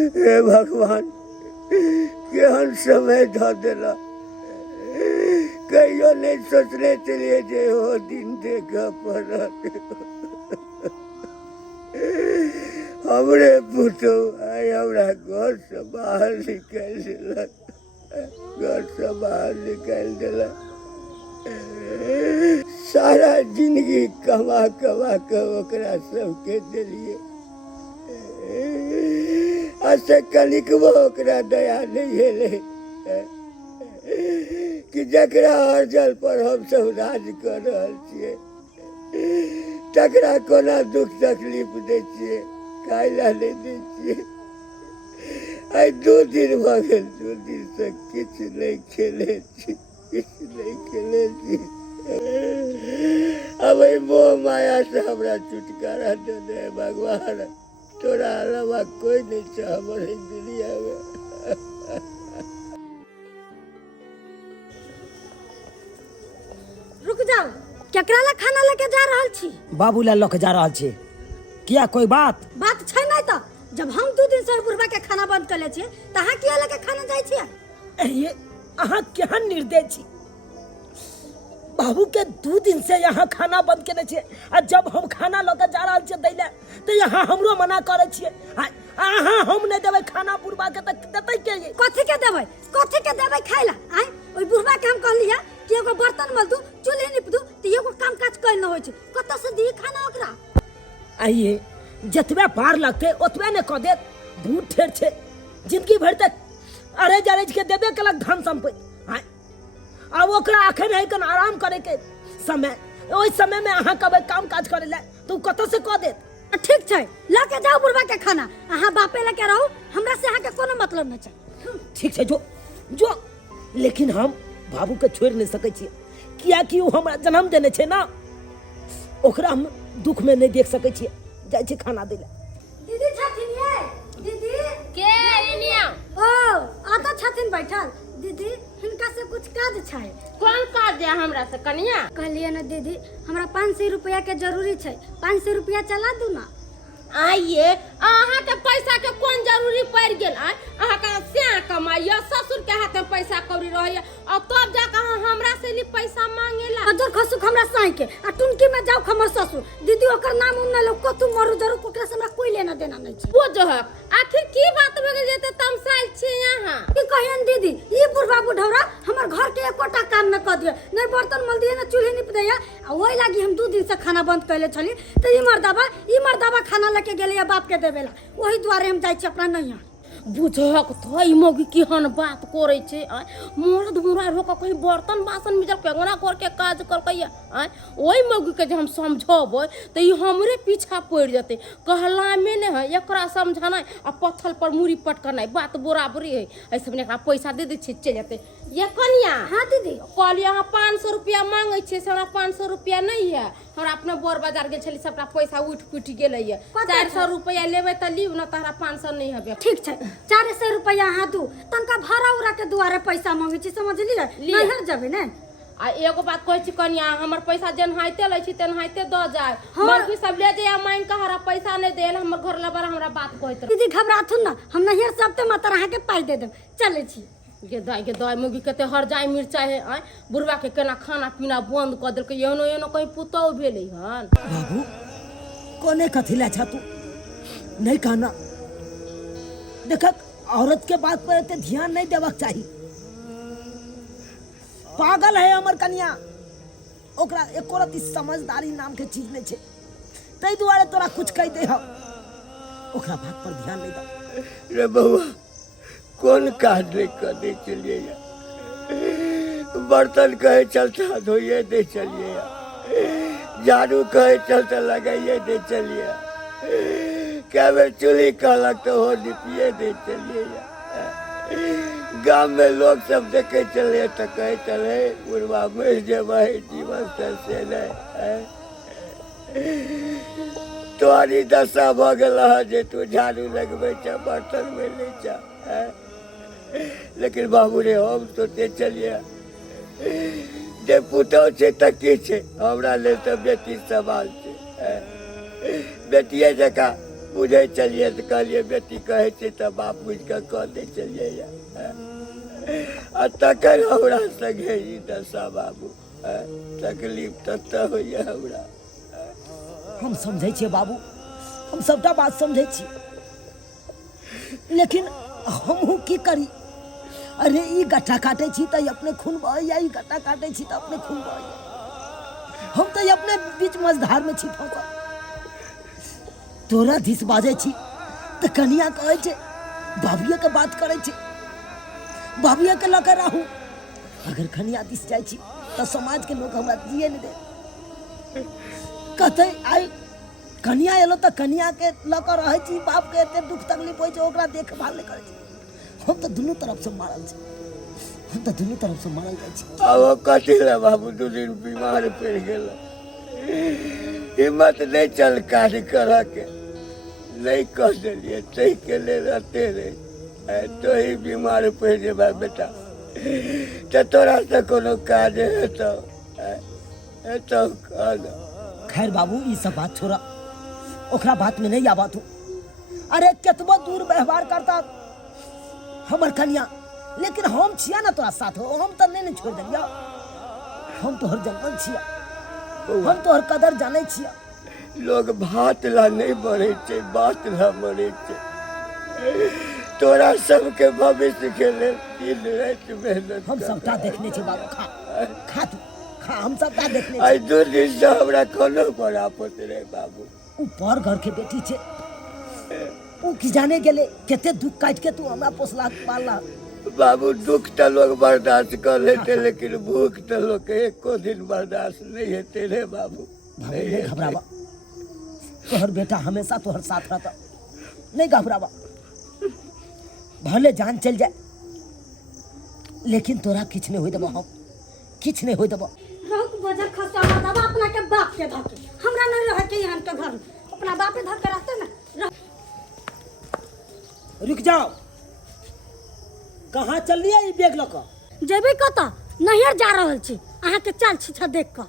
हे भगवान केहन समय ध देला कहियो नहीं सोचने चलिए जे वो दिन देखा पड़त हमरे पुतो आई हमरा घर से बाहर निकाल दिलक घर से बाहर निकाल दिलक सारा जिंदगी कमा कमा के ओकरा सबके दिलिए ऐसे कनिकबो ओकरा दया नहीं हेले कि जकरा अर्जल पर हम सब राज कर रहल छिए तकरा कोना दुख तकलीफ दै छिए खाइला नहीं दै छिए आई 2 दिन भ गेल 2 दिन से किछ नहीं खेले छी किछ नहीं खेले छी अब मोह माया से हमरा छुटकारा दे दे भगवान तोरा अलावा कोई नहीं चाह हमारे दुनिया में। रुक जाओ केकरा ला खाना लेके जा रहल छी? बाबू ला लेके जा रहल छी। किया कोई बात छै नहीं तो जब हम 2 दिन से बुढ़बा के खाना बंद कर ले छी तहां किया लेके खाना जाय छी? ये अहाँ केहन निर्दय छी। बाबू के 2 दिन से यहाँ खाना बंद केने छे आ जब हम खाना लेके जा रहल छी दैले तो यहाँ हमरो मना करे छिए। अहाँ हम नहीं देबै खाना बुढ़बा के त देतै के? कथि के देबै खाइला? आई ओइ बुढ़बा के हम कहलिया कि एगो बर्तन मल दू चूल्हे निप दू त एगो काम काज कइल न होय छै कत से दी खाना ओकरा? आइए जतबे पार लगते ओतबे ने क दे। भूत ठेर छे जिंदगी भर तक अरे जरेज के देबे केलक धन संपत्ति। अब ओकरा अखन है कन आराम करे के समय ओइ समय में अहाँ कबे काम काज करे ले तो कत से क दे? ठीक छै लेके जाओ बुढ़बा के खाना। अहाँ बापे लेके रहू हमरा से अहाँ के कोनो मतलब न छै। ठीक छै जो जो लेकिन हम बाबू के छोड़ नहीं सकै छी किया कि वो हमरा जन्म देने छे ना ओकरा हम दुख में नहीं देख सकै छी। जाय छी खाना दे ले। दीदी छथिन ये दीदी के एनिया ओ आता छथिन बैठल। दीदी हिनका से कुछ काज छै। कौन काज है हमरा से कनिया? कहलिए ना दीदी हमरा 500 रुपया के जरूरी छै 500 रुपया चला दू ना। आइए अहाँ के पैसा के कौन जरूरी पड़ गेल? अहाँ का से कमाइया ससुर के हाथ में पैसा कौड़ी रहैया और तब जाके अहाँ हमरा से ली पैसा मांगेला। अदर खसुक हमरा साई के आ टुनकी में जाओ हमर ससुर दीदी ओकर नाम उन न लो को तू मरु जरू ओकरा से हमरा कोई लेना देना नहीं छै। वो जो है आखिर की बात बगे जेते तमसाइल छी यहाँ? की कहियन दीदी ई बुढ़बा बुढ़ौरा हमर घर के एकोटा काम न क दिए नहीं बर्तन मल दिए न चूल्हे निप दिया आ ओइ लागी हम 2 दिन से खाना बंद कैले छली त ई मर्दाबा खाना लेके गेलिया बाप के देवेला ओही द्वारे हम जाय छी अपना नैया। बुझक तो ई मोगी की हन बात करे छे। मर्द मुरा रोक कहीं बर्तन बासन मिजल केगना कर के काज करकैया। ओई मोगी के जे हम समझबै त ई हमरे पीछा पड़ जते। कहला में ने है एकरा समझाना आ पत्थर पर मुड़ी पटकना बात बराबरी है। ऐसे में एकरा पैसा दे दे छे चल जते। ये कन्या हां दीदी कहलिए अहाँ 500 रुपया मांगे छे से हमरा 500 रुपया नहीं है। हमरा अपने बोर बाजार गेल छली सबटा पैसा उठ पुट गेलै है। 400 रुपया लेबै त लीव न तहरा 500 नहीं हबे। ठीक छै 400 रुपया अहाँ दू तनका भाड़ा उड़ा के दुआरे पैसा मांगे छी समझलिए नहीं जबे ने। आ एगो बात कहै छी कन्या हमर पैसा जन हाइते लै छी तन हाइते द जाय। मर्गी सब ले जाय मांग के हरा पैसा नहीं देल हमर घर लेबर हमरा बात कहत। दीदी घबराथुन ना हम नहियर सबते मातर अहाँ के पाई दे देब चले छी। के दाई मुगी कते हर जाय मिर्चा है। बुढ़वा के केना खाना पीना बंद क देलकै एनो कहीं पुतौ भेलै हन। बाबू कोने कथिला छा तू नहीं कहना देख औरत के बात पर इतने ध्यान नहीं देवक चाहिए। पागल है हमर कन्या ओकरा एको रति समझदारी नाम के चीज नहीं छे तै दुआरे तोरा कुछ कह दे हम ओकरा बात पर ध्यान नहीं द। रे बउआ कौन काज नहीं कर दे चलिए बर्तन कहे चलता धोइए दे चलिए झाड़ू कहे चलता लगाइए दे चलिए क्या बेर चूल्ही कहलक तो हो निपिए दे चलिए। गांव में लोग सब देखे चले तो कहे चले बुढ़वा मर जब जीवन से नहीं तोहरी दशा भ गल जे तू झाड़ू लगबे छ बर्तन में ले जा। लेकिन बाबू रे हम सोचे चलिए जे पुतौ छे त की छे हमरा ले तो बेटी सवाल छे बेटिए जका बुझे चलिए तो कहलिए बेटी कहे छे तो बाप बुझ के कह दे चलिए आ तकर हमरा संगे ई दशा बाबू तकलीफ तो होइए हमरा। हम समझे छिए बाबू, हम सबटा बात समझे छी, लेकिन हमहू की करी। अरे ई गट्ठा काटे छी तो अपने खून बहैया, ई गट्ठा काटे छी तो अपने खून बहैया। हम तो अपने बीच मझधार में छी फंसल। तोरा दिस बाजे छी तो कनिया कहे छे बाबुए के बात करे छे, बाबुए के लके रहू। अगर कनिया दिस जाय छी तो समाज के लोग हमरा दिए नहीं दे, कहते आई कनिया एलो तो कनिया के लके रहे छी, बाप के एते दुख तकलीफ होय छे ओकरा देखभाल नहीं करे छी। हम तो दोनों तरफ से मारल छी, हम तो दोनों तरफ से मारल जाय छी। अब कथी ले बाबू 2 दिन बीमार पड़ गेल, हिम्मत नहीं चल कार्य कर के, नहीं कह दिलिए तही के ले रहते रहे तो ही बीमार पड़ जेबा बेटा। तो तोरा से कोनो काज है तो कर। खैर बाबू ई सब बात छोड़ा, ओकरा बात में नहीं आवा तू। अरे केतबो दूर व्यवहार करता हमर कन्या, लेकिन हम छिया ना तोरा साथ हो, हम तो नहीं छोड़ दिया। हम तोहर जन्मन छिया, हम तोहर कदर जाने छिया। लोग भात ला नहीं बढ़े छे, बात ला मरे छे। तोरा सबके भविष्य के लिए दिन रात मेहनत हम सबटा देखने छे बाबू। खा खा तू खा, हम सबटा देखने आई 2 दिन से हमरा कोनो बड़ा पुत रे बाबू। ऊपर घर के बेटी छे, ऊ की जाने गेले केते दुख काट के तू हमरा पोसला पालला। बाबू दुख तो लोग बर्दाश्त कर लेते, लेकिन भूख तो लोग के एको दिन बर्दाश्त नहीं होते रे बाबू। नहीं घबरावा, तोहर बेटा हमेशा तोहर साथ रहता, नहीं घबरावा। भले जान चल जाए लेकिन तोरा किछ नहीं होई देबो, हम किछ नहीं होई देबो। रोक बजर खसा दादा अपना के बाप के धके, हमरा नहीं रहे के यहाँ के घर में, अपना बाप के धके रहते ना। रुक जाओ, कहाँ चल रही है ई बैग लक? जेबे कत नहियर जा रहल छी, अहाँ के चाल छिछा देख क।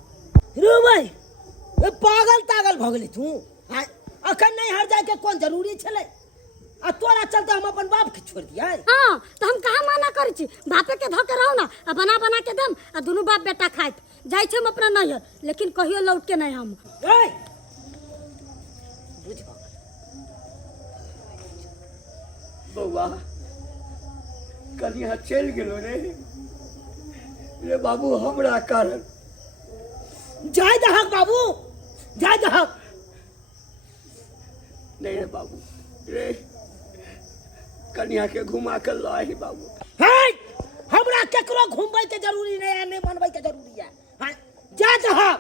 रो भाई ए पागल तागल भ गेली तू। अखन नहीं हर जाए के कोन जरूरी छले? आ तोरा चलते हम अपन बाप के छोड़ दिया। हां तो हम कहाँ मना करै छी, बापे के धके रहो ना, आ बना बना के देम, आ दोनों बाप बेटा खाइत जाय छै हम अपना नहियर, लेकिन कहियो लौट के नहीं हम। ए बुझ बउआ कनिया चल गेलो रे बाबू, हमरा कारण। जाय दहक बाबू, जाय दहक। नहीं रे बाबू, रे कनिया के घुमा के लाई बाबू। है हमरा केकरो घुमबै के जरूरी नहीं है, नहीं बनबै के जरूरी है। हां जा दहक,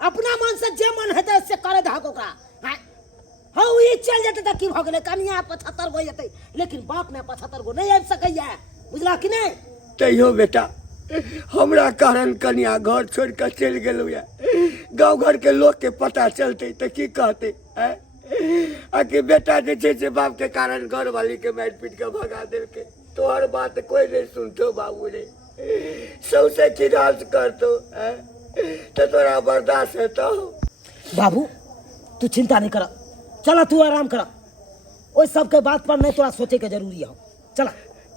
अपना मन से जे मन हेतै से करे दहक ओकरा। हां हौ ई चल जेतै त की भ गेलै, कनिया 75 गो जेतै, लेकिन बाप ने 75 गो नहीं आबि सकैया, बुझला कि नहीं? तैयो बेटा हमरा कारण कनिया घर छोड़ के चल गेलो या, गांव घर के लोग के पता चलते तो की कहते है कि बेटा जे छे से बाप के कारण घर वाली के मार पीट के भगा देलके। तोहर बात कोई नहीं सुनतो बाबू रे, सौसे खिराज करतो है तो तोरा बर्दाश्त है तो। बाबू तू चिंता नहीं कर, चला तू आराम कर, ओइ सब के बात पर नहीं तोरा सोचे के जरूरी है। चला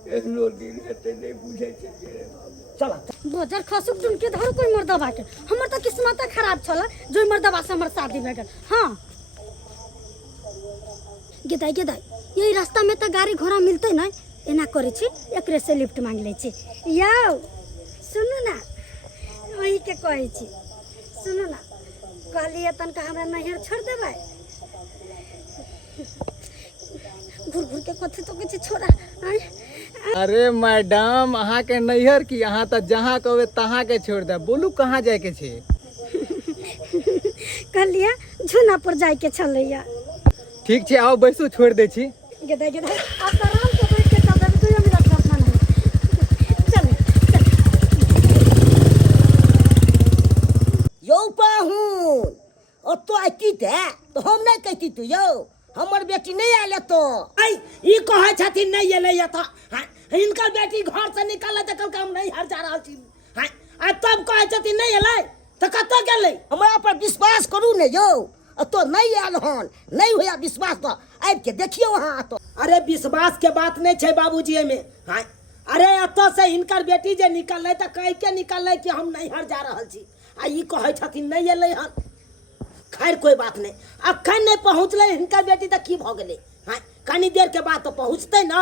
एहनो दिन हेते नहीं बुझे छे रे बाबू। चला बजर खसुक टुन के धर कोई मर्दबा के, हमर तो किस्मत खराब छला जो मर्दबा से हमर शादी भ गेल। हां गेदाई गेदाई यही रास्ता में तो गाड़ी घोड़ा मिलते ना, एना करे छी एकरे से लिफ्ट मांग ले छी। याओ सुनु ना, वही के कहै छी, सुनु ना कहलिए तनका हमरा नहियर छोड़ देबै, घुर घुर के कथि तो के छोड़ा। अरे मैडम अहाँ के नैहर की, अहाँ तो जहाँ कहबे तहाँ के छोड़ दे, बोलू कहाँ जाए के छे? कहलिए झुनापुर जाए के छलैया। ठीक छे आओ बैसू, छोड़ दे छी। गेदाई गेदाई अब तो आराम से बैठ के चल दे, तू मिनट रखना नहीं। चल यो पाहुन ओ तो आती तो हम नहीं कहती तू यो हमर बेटी नहीं आले तो आई ई कहे छथिन नहीं एले त इनका बेटी घर से निकल त कल काम नहीं हर जा रहल छी। हां आ तब कहे छथिन नहीं एले त कत गेले? हमरा पर विश्वास करू ने यो, तो नहीं आल हन, नहीं होया विश्वास तो आबि के देखियो अहाँ तो। अरे विश्वास के बात नहीं छै बाबूजी में। हाँ अरे एतऽ से हिनकर बेटी जे निकललै तऽ कहि के निकललै कि हम नैहर जा रहल छी, आ ई कहै छथिन नहीं एलै हन। खैर कोई बात नहीं, अखन नहीं पहुँचलै हिनकर बेटी तऽ की भऽ गेलै। हाँ कनी देर के बाद तो पहुँचतै ना,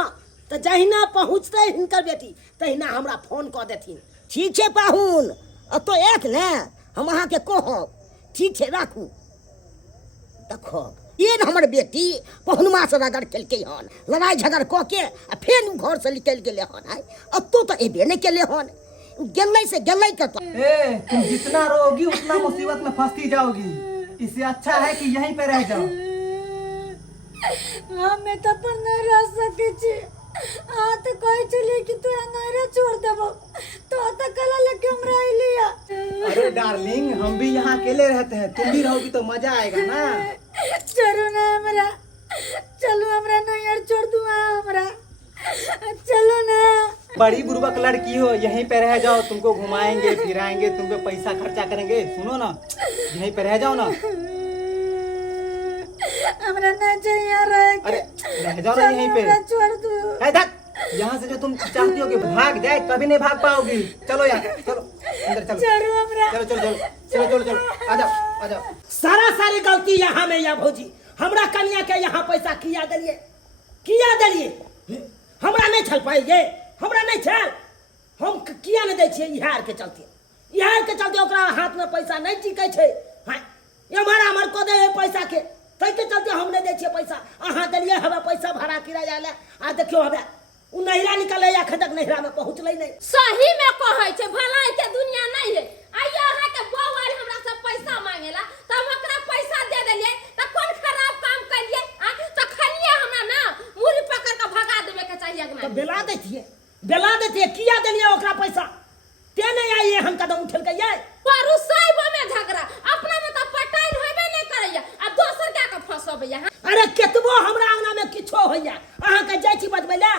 तो जहिना पहुँचतै हिनकर बेटी तहिना हमरा फोन कऽ देथिन। ठीक छै पाहुन, अतो एक ने हम अहाँके कहब। ठीक छै राखू। देखो ये हमर बेटी पहुनमा से रगड़ केलकै हन, लड़ाई झगड़ कऽ के आ फेर घर से निकलि गेलै हन। है अतो तो एबे नहीं केले हन, गेलै से गेलै कतऽ। ए तुम जितना रोगी उतना मुसीबत में फंसती जाओगी, इससे अच्छा है कि यहीं पे रह जाओ। हमें तो पर नहीं रह सके छी। हाँ तो कहे चलिए कि तोरा नहरे छोड़ देबो, तो आता कला लेके हमरा आइलिया। अरे डार्लिंग हम भी यहाँ अकेले रहते हैं, तुम भी रहोगी तो मजा आएगा ना। चलो ना हमरा, चलो हमरा नहर छोड़ दू हमरा, चलो ना। बड़ी बुर्बक लड़की हो, यहीं पे रह जाओ, तुमको घुमाएंगे फिराएंगे, तुम पे पैसा खर्चा करेंगे। सुनो ना यहीं पे रह जाओ ना। हमरा नहीं चाहिए रहे। अरे रह जाओ ना यहीं पे। छोड़ दू। यहाँ से जो तुम चाहती हो कि भाग जाए, कभी नहीं भाग पाओगी। चलो यार चलो अंदर चलो। चलो चलो चलो चलो चलो चलो आ जाओ आ जाओ। सारा सारी गलती यहाँ में या भौजी, हमरा कन्या के यहाँ पैसा किया दिलिए, किया दिलिए। हमरा नहीं छल पाई ये, हमरा नहीं छल, हम किया नहीं दै छियै। इहार के चलते ओकरा हाथ में पैसा नहीं टिकै छै। हाँ एम्हर हमर को दे पैसा के, तै के चलते हम नहीं दै छियै पैसा। अहाँ दिलिए हमें पैसा भाड़ा किराया ले। आ देखियो हमें उ नहिरा निकले या खदक नहिरा में पहुँचलै नहीं। सही में कहै छै, भलाई के दुनिया नहीं है। आइयो अहाँ के बौआ हमरा से पैसा मांगेला त हम ओकरा पैसा दे देलिए, त कोन खराब काम करिए। त खनिए हमरा ना मुरी पकड़ के भगा देबे के चाहिए तो अगना। बेला देतिए किया दिलिए ओकरा पैसा। ते नहीं आइए हम कदम उठल के ये। पर सैब में झगड़ा अपना में त पटाइन होबे नहीं करैया, आ दोसर क्या के फसबे यहाँ। अरे केतबो हमरा अंगना में किछो होइया, अहाँ के जाइ छी बजबै ले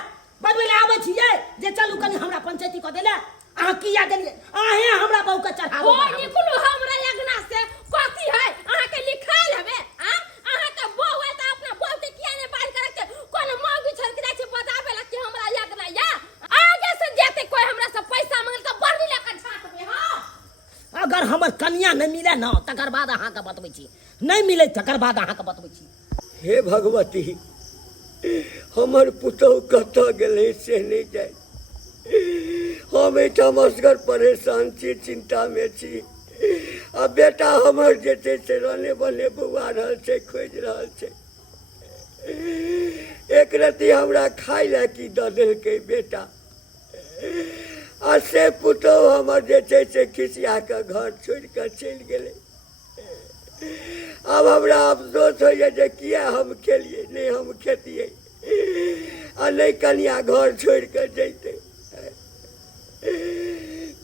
आबै छियै जे चलू कनी हमरा पंचायती क देले। अहाँ किया देलिए, अहे हमरा बहु के चढ़ाबो। ओ निकलू हमरा अगना से कथी है अहाँ के लिखाइल हबे। अहाँ के बहू है त अपना बहू के किया ने बात करे के कोन मौगी छोड़ के जाय छै बताबे ला कि हमरा अगना या। आगे से जेते कोई हमरा से पैसा मांगल त बर्दी लेकर छाटबे। हां अगर हमर कन्या नहीं मिले ना तकर बाद अहाँ के बतबै छी, नहीं मिले तकर बाद अहाँ के बतबै छी। हे भगवती हमर पुतहु कतऽ गेलै से नहीं जाए। हम एहिठाम असगर परेशान छी, चिंता में छी। आ बेटा हमर जे छै से रने बने बौआ रहल छै, खोज रहल छै। एक रति हमरा खाइ लए की दऽ देलकै बेटा, आ से पुतहु हमर जे छै से खिसिया कऽ घर छोड़ि कऽ चलि गेलै। अब हमरा अफसोस होइए जे किया हम खेलिए, नहीं हम खेतिए आ नहीं कनिया घर छोड़ कर जैते।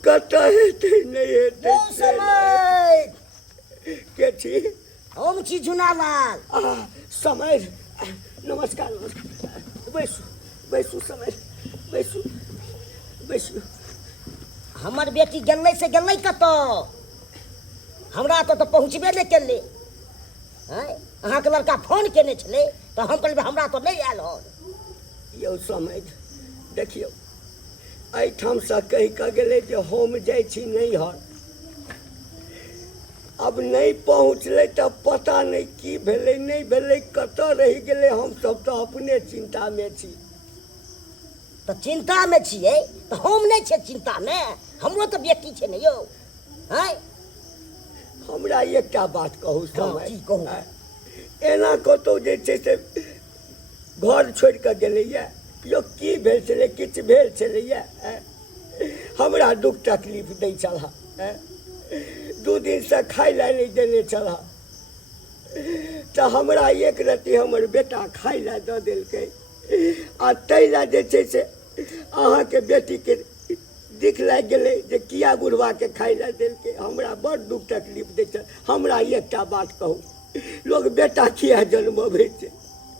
कतऽ हेतै नहीं हेतै के छी हम छी जुनालाल। समय नमस्कार नमस्कार, बैसू बैसू समय बैसू बैसू। हमर बेटी गेलै से गेलै कतऽ, हमरा तो पहुँचबे नहीं केले। अहाँ के लड़का फोन केने छलै तो हम कहलिए हमरा तो नहीं आयल हन। यौ समय देखियौ एहिठाम से कहि कऽ गेलै जे हम जाइ छी नैहर। अब नहीं पहुँचलै तऽ पता नहीं की भेलै नहीं भेलै, कतऽ रहि गेलै। हम सब तो अपने चिंता में छी। तो चिंता में छियै तो हम नहीं छे चिंता में, हमरो तो बेटी छै ने यौ। हैं हमरा एकटा बात कहू समय, की कहू? एना कतौ जे छै से घर छोड़ि कऽ गेलैया, यौ की भेल छलै, किछु भेल छलैया? हमरा दुख तकलीफ दै छलह, 2 दिन से खाय लए नहीं देने छलह, तऽ हमरा एक रति हमर बेटा खाय लए दऽ देलकै। आ ताहि लए जे छै से अहाँके बेटीके दिख लागि गेलै जे किया बुढ़वा के खाय लए देलकै। हमरा बड़ दुख तकलीफ दै छै। हमरा एकटा बात कहू, लोग बेटा किया जन्मबै छै?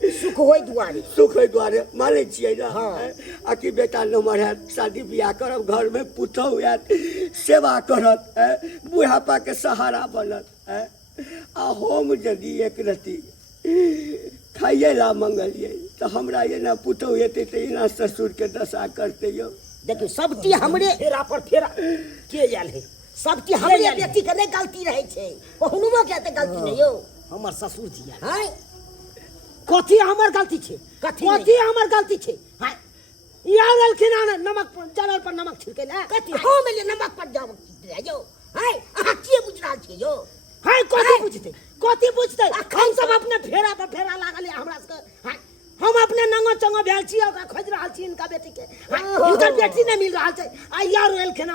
सुख होय दुआरे। सुख होय दुआरे मानै छियै ने। हाँ। आ कि बेटा नमहर हैत, शादी बियाह करब, घर में पुतहु हैत, सेवा करत, बुढ़ापा के सहारा बनत। आ हम यदि एक रति खाइए ला मंगलिए तो हमरा ये ना पुतौ हेते तो इना ससुर के दशा करते यो। देखियो सबकी हमरे फेरा पर फेरा के आयल है, सबकी हमरे बेटी के नहीं गलती रहे छे, ओहनुमा के ते गलती नहीं यो। हमर ससुर जी है कथी हमर गलती छे, कथी हमर गलती छे। हां यार अलखिन आने नमक जरल पर नमक छिड़के ना, कथी हम ले नमक पर जाम छिड़के यो। हां अहा के बुझराल छे यो। हां कथी बुझते हम सब अपने फेरा पर फेरा लागल है हमरा से। हां हम अपने नंगो चंगो भेल छी ओकरा खोज रहल छी इनका बेटी के, इनका बेटी नहीं मिल रहा है। आ यार अलखिन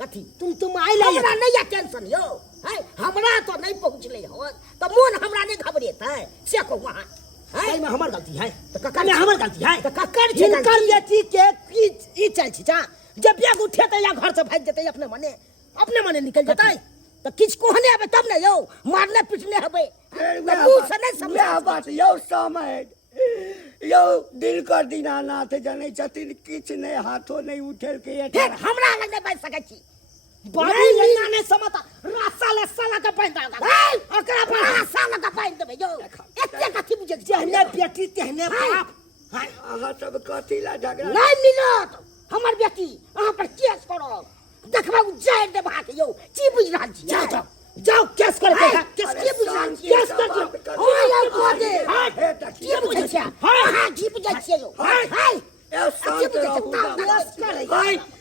कथी तुम आइला हमरा नहीं या टेंशन यो। हां हमरा तो नहीं पहुंचले हो तो मन हमरा नहीं घबरेता है से को वहां। हां में हमर गलती है तो कक्का में हमर गलती है तो कक्कर छी कर बेटी के की ई चल छी जा जब बैग उठे त या घर से भाग जते अपने मने निकल जते तो किछ कोहने आबे तब न यो मारने पिटने हबे तो से नहीं समझ बात यो समय यो दिल कर दीनानाथ जनै छथिन किछ नहीं हाथों नहीं उठेल के फिर हमरा लग नहीं बैठ सकै छी। बाबू लेना नहीं समता रासा साला का पैन दागा ओकरा पर साला का पैन देबे यो एते कथी बुझे जहने बेटी तेहने बाप। हां अहाँ सब कथी ला झगड़ा नहीं मिलत हमर बेटी अहाँ पर केस करो देखबा जाय दे भाग यो की बुझ रहल छी। जाओ केस कर के केस के बुझ रहल छी केस कर दियो। हां यार को दे की बुझ छी हां की बुझ छी यो। हां ए शांत रहू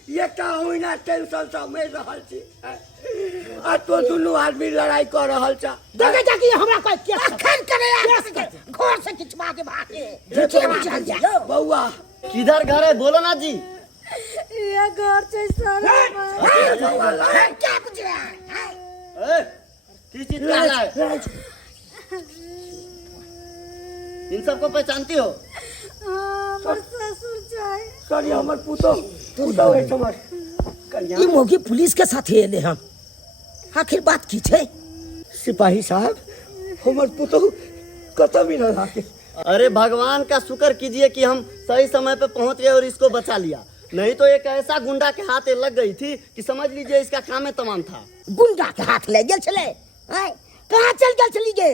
ये का होइना टेंशन सब में रहल छी आ तो दुनू आदमी लड़ाई कर रहल छ देखे जाके हमरा कोई केस अखन करे घर से खिंचवा के भागे के बुझ रहल छी यो। बउआ किधर घर है बोलो ना जी। ये घर से साला क्या बुझ रहा है किस चीज का है इन सबको पहचानती हो। हमर ससुर चाहे सॉरी हमर पुतो है समझ ई मोगी पुलिस के साथ एले हम आखिर बात की छे। सिपाही साहब हमर पुतो कत मिलल आके। अरे भगवान का शुक्र कीजिए कि हम सही समय पे पहुंच गए और इसको बचा लिया, नहीं तो एक ऐसा गुंडा के हाथ लग गई थी कि समझ लीजिए इसका काम में तमाम था। गुंडा के हाथ ले गेल छले कहां चल गेल छली गे।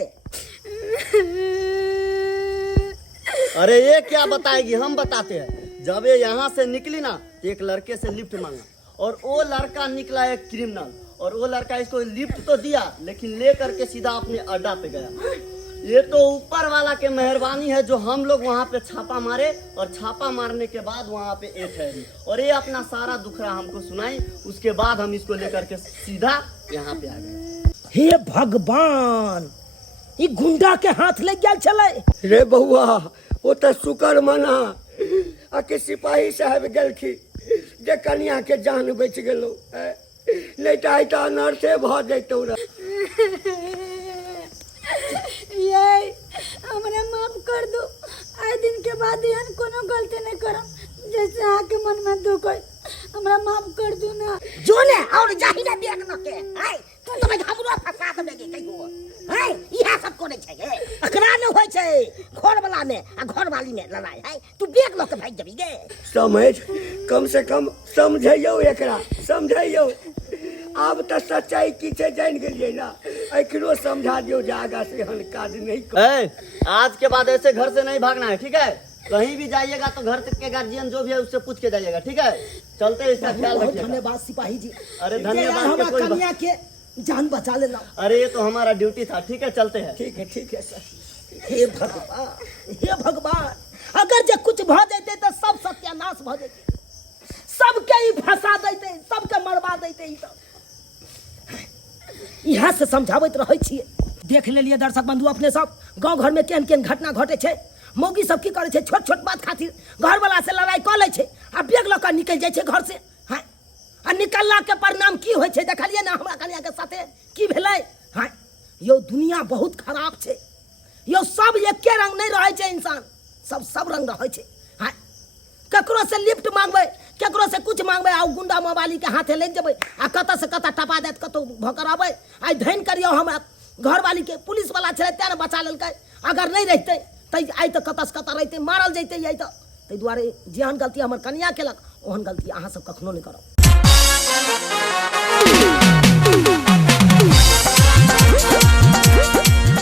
अरे ये क्या बताएगी, हम बताते हैं। जब ये यहाँ से निकली ना तो एक लड़के से लिफ्ट मांगा और वो लड़का निकला एक क्रिमिनल और वो लड़का इसको लिफ्ट तो दिया लेकिन ले करके सीधा अपने अड्डा पे गया। ये तो ऊपर वाला के मेहरबानी है जो हम लोग वहाँ पे छापा मारे और छापा मारने के बाद वहाँ पे एक ठहरी और ये अपना सारा दुखड़ा हमको सुनाई। उसके बाद हम इसको लेकर के सीधा यहाँ पे आ गए। हे भगवान ई गुंडा के हाथ लग गेल छले। रे बउआ वो तो शुक्र मना आ के सिपाही साहब गेलखी जे कन्या के जान बच गेलो नहीं तो आई तो अनर्थे भ जैतौ रे। ये हमरा माफ कर दो आए दिन के बाद हम कोनो गलती नहीं करम जैसे आके मन में दुख है हमरा माफ कर दो ना। जो ने और जाहि ना बेग न के हाय तू तो हमरो फसा देबे के कहियो हाय इहा सब कोने छै गे अकरा न होय छै घर वाला में आ घर वाली में लड़ाई हाय तू बेग ल के भाग जबी गे। समझ कम से कम समझियो एकरा समझियो अब तो सच्चाई की छे जान गेलिए ना एकरो समझा दियो जे आगा से हन काज नहीं कर। आज के बाद ऐसे घर से नहीं भागना है, ठीक है। कहीं भी जाइएगा तो घर के गार्जियन जो भी है उससे पूछ के जाइएगा, ठीक है। चलते इसका ख्याल रखिएगा। धन्यवाद सिपाही जी। अरे धन्यवाद हमरा के कोई कन्या के जान बचा लेला। अरे ये तो हमारा ड्यूटी था, ठीक है चलते हैं। ठीक है सर। हे भगवान अगर जे कुछ भ जैते तो सब सत्यानाश भ जैते सबके ही फंसा देते सबके मरवा देते ई सब यहाँ से समझावत रहे छिए। देख लेलिए दर्शक बंधु अपने सब गांव घर में केहन केहन घटना घटे छे। मौगी सब की करे छे छोट छोट बात खातिर घर वाला से लड़ाई क ले छे आ बेग ल के निकल जाय छे घर से। हां आ निकलला के परिणाम की होय छे देखलिए ना हमरा कन्या के साथे की भेलै। हां यो दुनिया बहुत खराब छे यो सब एके रंग नहीं रहे छे इंसान सब रंग रहे छे। हां ककरो से लिफ्ट मांगबे ककरो से कुछ मांगबे आ गुंडा मोबाइल के हाथे ले जेबे आ कत से कत टपा देत कतो भकर आबे आई धैन करियो हमरा घर वाली के पुलिस वाला छले तेने बचा लेलकै अगर नहीं रहते त आई त कत से कत रहते मारल जैते आई त तै दुआरे जेहन गलती हमर कन्या केलक ओहन गलती अहाँ सब कखनो नहीं करब।